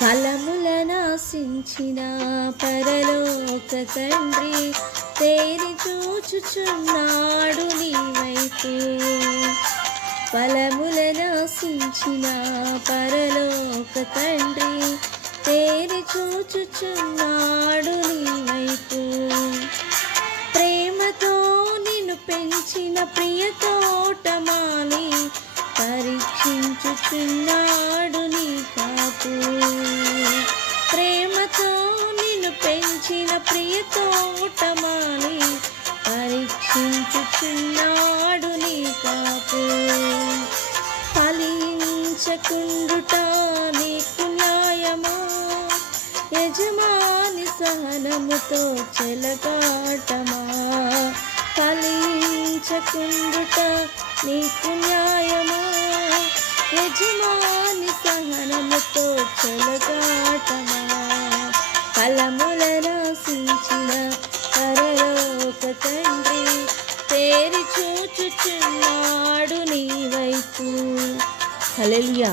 ఫలములనాశించిన పరలోక తండ్రి తేరి చూచుచున్నాడు నీ వైపు. ఫలములనాశించిన పరలోక తండ్రి తేరి చూచుచున్నాడు నీ వైపు. ప్రేమతో నిన్ను పెంచిన ప్రియ తోటమాలి పరీక్షించుచున్నాడు నీ కాపు. ప్రేమతో నిన్ను పెంచిన ప్రియ తోటమాలి పరీక్షించుచున్నాడు నీ కాపు. ఫలించకుండుట నీకు న్యాయమా, యజమాని సహనముతో చెలగాటమా. ఫలించకుండుట నీకు న్యాయమా, యజమాని సహనముతో చెలగాటమా. ఫలములనాశించిన పరలోక తండ్రి తేరి చూచుచున్నాడు నీ వైపు. హల్లెలూయా.